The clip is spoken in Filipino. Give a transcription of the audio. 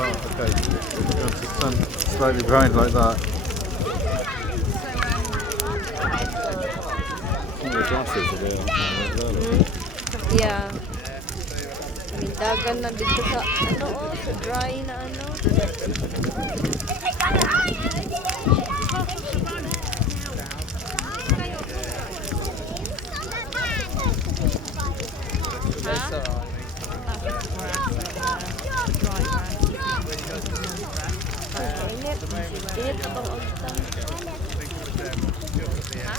Oh, okay. Once the sun slowly grind like that. The glasses are there. Yeah. May dagan na dito sa ano oh, sa dry na ano. Init. Init pa pang ogtang. Ha?